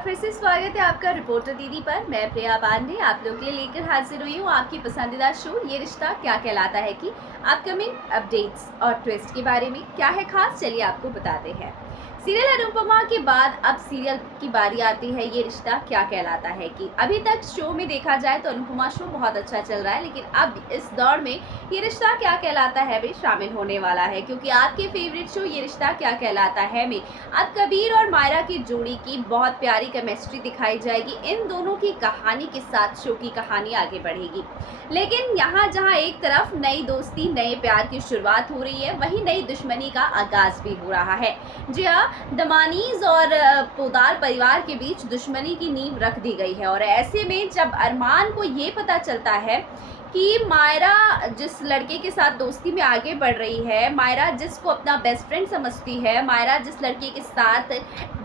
बार फिर से स्वागत है आपका रिपोर्टर दीदी पर। मैं प्रिया पांडे आप लोग के लिए लेकर हाजिर हुई हूँ आपकी पसंदीदा शो ये रिश्ता क्या कहलाता है की अपकमिंग अपडेट्स और ट्विस्ट के बारे में। क्या है खास, चलिए आपको बताते हैं। सीरियल अनुपमा के बाद अब सीरियल की बारी आती है ये रिश्ता क्या कहलाता है कि अभी तक शो में देखा जाए तो अनुपमा शो बहुत अच्छा चल रहा है, लेकिन अब इस दौर में ये रिश्ता क्या कहलाता है भी शामिल होने वाला है, क्योंकि आपके फेवरेट शो ये रिश्ता क्या कहलाता है में अब कबीर और मायरा की जोड़ी की बहुत प्यारी केमिस्ट्री दिखाई जाएगी। इन दोनों की कहानी के साथ शो की कहानी आगे बढ़ेगी, लेकिन यहाँ जहाँ एक तरफ नई दोस्ती नए प्यार की शुरुआत हो रही है, वहीं नई दुश्मनी का आगाज भी हो रहा है। जी हाँ, दमानीज और पोदार परिवार के बीच दुश्मनी की नींव रख दी गई है। और ऐसे में जब अरमान को ये पता चलता है कि मायरा जिस लड़के के साथ दोस्ती में आगे बढ़ रही है, मायरा जिसको अपना बेस्ट फ्रेंड समझती है, मायरा जिस लड़के के साथ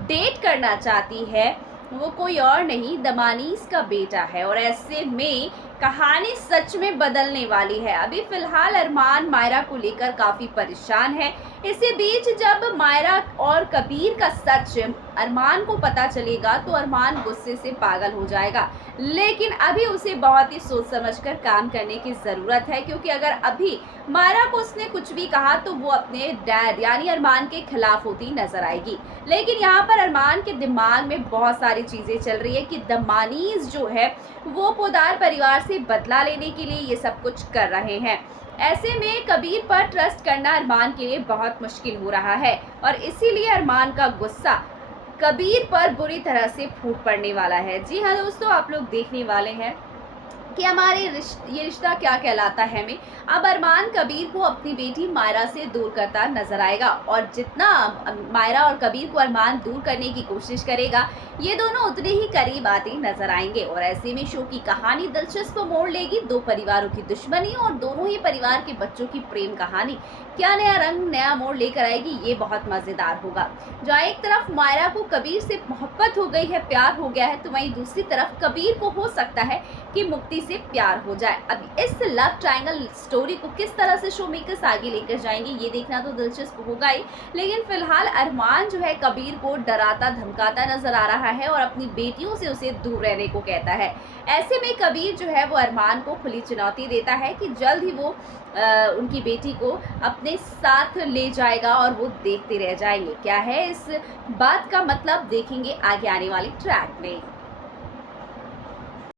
डेट करना चाहती है, वो कोई और नहीं दमानीस का बेटा है। और ऐसे में कहानी सच में बदलने वाली है। अभी फिलहाल अरमान मायरा को लेकर काफी परेशान है। इसी बीच जब मायरा और कबीर का सच अरमान को पता चलेगा तो अरमान गुस्से से पागल हो जाएगा, लेकिन अभी उसे बहुत ही सोच समझकर काम करने की जरूरत है, क्योंकि अगर अभी मायरा को उसने कुछ भी कहा तो वो अपने डैड यानी अरमान के खिलाफ होती नजर आएगी। लेकिन यहाँ पर अरमान के दिमाग में बहुत सारी चीजें चल रही है कि दमानीज जो है वो पोदार परिवार से बदला लेने के लिए ये सब कुछ कर रहे हैं। ऐसे में कबीर पर ट्रस्ट करना अरमान के लिए बहुत मुश्किल हो रहा है और इसीलिए अरमान का गुस्सा कबीर पर बुरी तरह से फूट पड़ने वाला है। जी हाँ दोस्तों, आप लोग देखने वाले हैं कि हमारे ये रिश्ता क्या कहलाता है में अब अरमान कबीर को अपनी बेटी मायरा से दूर करता नजर आएगा, और जितना मायरा और कबीर को अरमान दूर करने की कोशिश करेगा, ये दोनों उतने ही करीब आते नजर आएंगे। और ऐसे में शो की कहानी दिलचस्प मोड़ लेगी। दो परिवारों की दुश्मनी और दोनों ही परिवार के बच्चों की प्रेम कहानी क्या नया रंग नया मोड़ लेकर आएगी, ये बहुत मजेदार होगा। जहाँ एक तरफ मायरा को कबीर से मोहब्बत हो गई है, प्यार हो गया है, तो वहीं दूसरी तरफ कबीर को हो सकता है कि मुक्ति से प्यार हो जाए। अब इस लव ट्रायंगल स्टोरी को किस तरह से शो मेकर्स आगे लेकर जाएंगे ये देखना तो दिलचस्प होगा ही, लेकिन फिलहाल अरमान जो है कबीर को डराता धमकाता नजर आ रहा है और अपनी बेटियों से उसे दूर रहने को कहता है। ऐसे में कबीर जो है वो अरमान को खुली चुनौती देता है कि जल्द ही वो उनकी बेटी को अपने साथ ले जाएगा और वो देखते रह जाएंगे। क्या है इस बात का मतलब, देखेंगे आगे आने वाली ट्रैक में।